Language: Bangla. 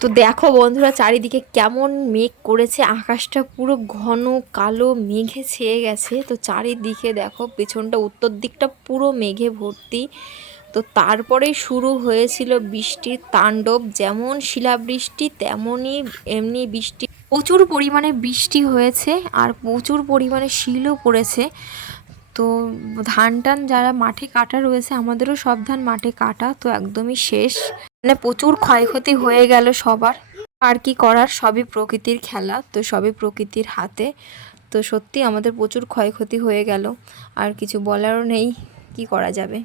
তো দেখো বন্ধুরা, চারিদিকে কেমন মেঘ করেছে, আকাশটা পুরো ঘন কালো মেঘে ছেয়ে গেছে। তো চারিদিকে দেখো, পেছনটা উত্তর দিকটা পুরো মেঘে ভর্তি। তো তারপরেই শুরু হয়েছিল বৃষ্টির তাণ্ডব। যেমন শিলাবৃষ্টি তেমনই এমনি বৃষ্টি, প্রচুর পরিমাণে বৃষ্টি হয়েছে আর প্রচুর পরিমাণে শিলও পড়েছে। তো ধান টান যারা মাঠে কাটা রয়েছে, আমাদেরও সব ধান মাঠে কাটা, তো একদমই শেষ। মানে প্রচুর ক্ষয়ক্ষতি হয়ে গেল সবার। আর কি করার, সবই প্রকৃতির খেলা, তো সবই প্রকৃতির হাতে। তো সত্যি আমাদের প্রচুর ক্ষয়ক্ষতি হয়ে গেল, আর কিছু বলারও নেই, কি করা যাবে।